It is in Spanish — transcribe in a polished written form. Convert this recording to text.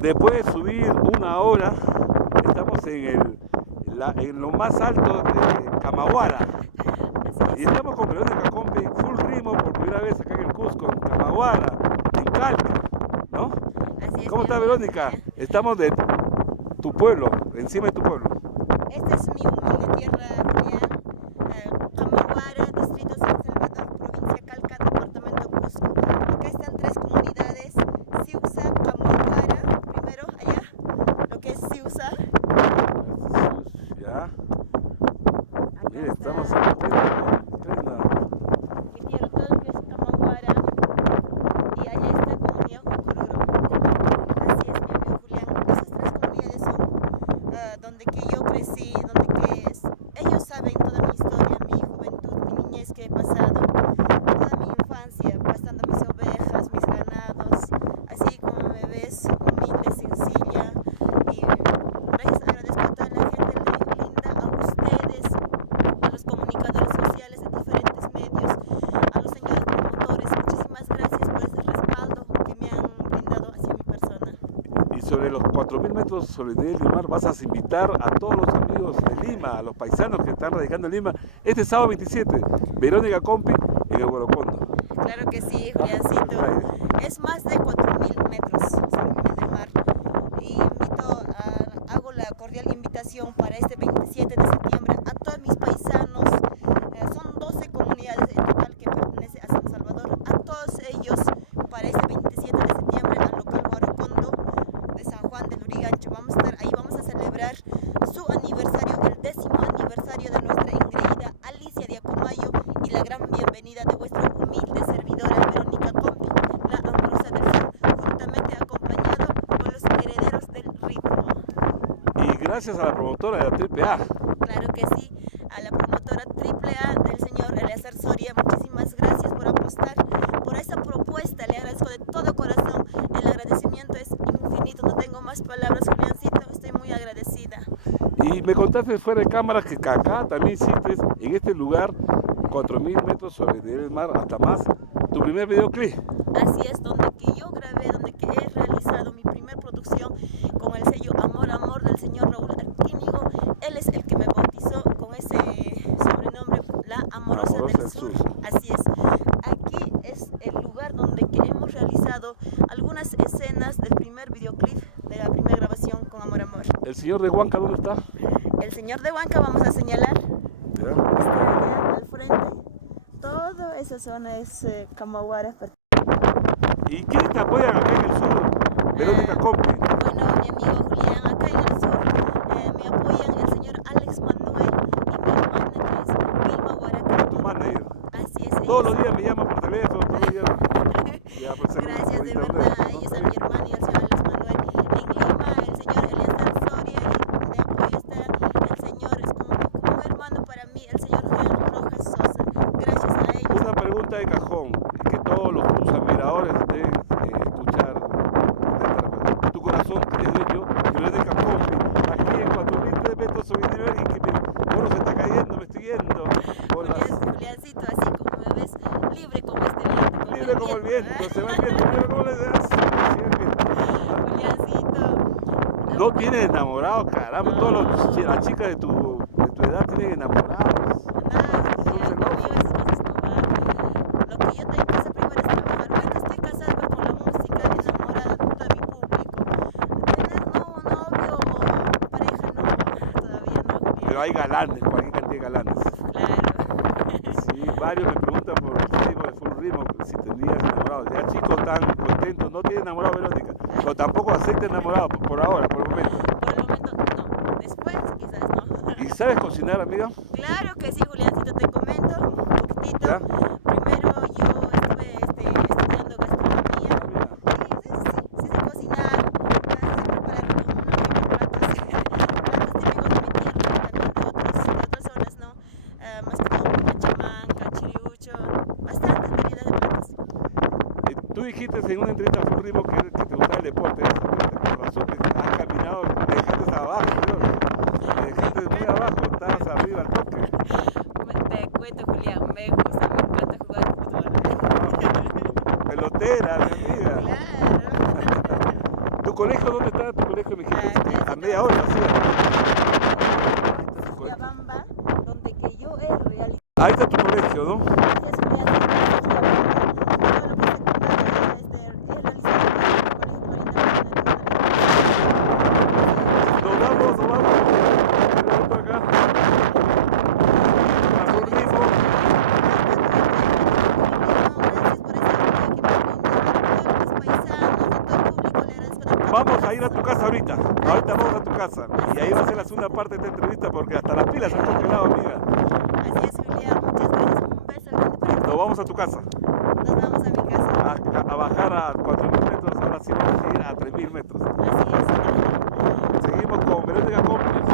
Después de subir una hora, estamos en lo más alto de Camagüara. Y estamos con Verónica Compi, full ritmo, por primera vez acá en el Cusco, en Camagüara, en Calca, ¿no? Así es, ¿Cómo está, mi Verónica? humilde. Estamos de tu pueblo, encima de tu pueblo. Esta es mi humilde tierra, Julián. Camagüara, distrito San Salvador, provincia Calca, departamento Cusco. Acá están tres comunidades: Siusa, Camagüara, primero allá, lo que es Siusa. Ya, Acá mire, está estamos en plena. mi tierra, todo lo que es Camagüara. Y allá está comunidad Jucururo. Así es, mi amigo Julián. Esas tres comunidades son donde que yo crecí, donde que ellos saben toda mi historia, mi juventud, mi niñez que he pasado, toda mi infancia, pasando mis ovejas, mis ganados, así como me ves, humilde, sencilla. Y gracias, agradezco a toda la gente linda, a ustedes, a los comunicadores sociales de diferentes medios, a los señores promotores. Muchísimas gracias por ese respaldo que me han brindado hacia mi persona. Y sobre los 4.000 metros sobre el nivel del mar vas a invitar a todos los amigos de Lima, a los paisanos que están radicando en Lima, este sábado 27, Verónica Compi en el Huaracondo. Claro que sí, Juliancito. Es más de 4.000 metros sobre el nivel del mar. Y hago la cordial invitación para este 27 de septiembre a todos mis paisanos. Son 12 comunidades en total que pertenecen a San Salvador. A todos ellos, para este 27 de septiembre, al local Huaracondo de San Juan del Lurigancho. Vamos a estar ahí, vamos a celebrar su aniversario, el 10º aniversario de nuestra engreída Alicia de Acomayo, y la gran bienvenida de vuestra humilde servidora Verónica Compi, la amorosa del sur, juntamente acompañado con los herederos del ritmo. Y gracias a la promotora de la AAA. Claro que sí, a la promotora AAA del señor Eleazar Soria, muchísimas gracias por apostar por esa propuesta. Le agradezco de todo corazón. El agradecimiento es infinito, no tengo más palabras, Juliancito, estoy muy agradecida. Y me contaste fuera de cámara que acá también hiciste, en este lugar, 4.000 metros sobre el nivel del mar, hasta más, tu primer videoclip. Así es, donde que yo grabé, donde que he realizado mi primer producción con el sello Amor Amor del señor Raúl Arquínigo. Él es el que me bautizó con ese sobrenombre, La Amorosa del Sur. Así es. Aquí es el lugar donde que hemos realizado algunas escenas del primer videoclip, de la primera grabación con Amor Amor. ¿El señor de Huanca dónde está? El señor de Huanca, vamos a señalar, ¿Ya? está allá al frente. Toda esa zona es Camagüara. ¿Y quién te apoya acá en el sur? Verónica Compi. Bueno, mi amigo Julián, acá en el sur me apoyan el señor Alex Manuel y mi hermana, que es Vilma Huaraca. Tu manager. Así es. Todos los días me llaman por teléfono, todos los días. Ya, pues, Gracias, por de internet, verdad, a ¿no? ellos, a mi hermano y al señor Alex Manuel. En Lima, el señor Eleazar Soria, y de apoyo está el señor, es como un hermano para mí, el señor Juan Rojas Sosa. Gracias a ellos. Una pregunta de cajón, que todos tus admiradores deben escuchar. Tu corazón es dueño, Verónica Compi, aquí en 4.000 metros sobre el nivel, y que mi oro se está cayendo, me estoy yendo. Juliancito, así como me ves, libre como este viento. Libre como el viento, se va el viento, libre como le das. Juliancito. No tienes enamorado, caramba, todas las chicas de tu edad tienen enamorados. Nada, Julián, conmigo esas cosas no van. Lo que yo tengo que hacer primero es trabajar. Bueno, estoy casada pero con la música, enamorada de todo mi público. Tener novio o pareja no, todavía no, Julián. Pero hay galanes, cualquier cantidad de galanes. Claro. Sí, varios me preguntan por el chico de full ritmo si tendrías enamorado. Ya chicos tan contentos, no tiene enamorado Verónica, pero tampoco acepta enamorado por ahora, por el momento. Por el momento no, después quizás no. ¿Y sabes cocinar, amiga? Claro que sí, Juliancito, te comento un poquitito. ¿Ya? Primero yo estuve estudiando gastronomía. Sí, sí sé cocinar, sé preparar platos típicos de mi tierra, también de otras zonas, ¿no? Más que todo pachamanca, chiriucho, bastantes variedades de platos. Tú dijiste en una entrevista a full ritmo que te gustaba el deporte, por razón que has caminado, me dejaste abajo, me dejaste muy abajo, estabas arriba al toque. Te cuento, Julián, me encanta jugar fútbol. Pelotera, mi amiga. Claro. Tu colegio dónde está? Tu colegio me dijiste Ah, a media hora, sí. Yabamba, donde que yo he realizado. Ahí está tu colegio, ¿no? Nos vamos, nos vamos. Nosotros acá. A un ritmo. Vamos a ir a tu casa ahorita. Ahorita vamos a tu casa. Y ahí va a ser la segunda parte de esta entrevista porque hasta las pilas se han congelado, amiga. Así es, Julián. Muchas gracias. Un beso grande para ti. Nos vamos a tu casa. Nos vamos a mi casa. A bajar a 4.000 metros, ahora sí vamos a ir a 3.000 metros. Así es. Seguimos con Verónica Complex.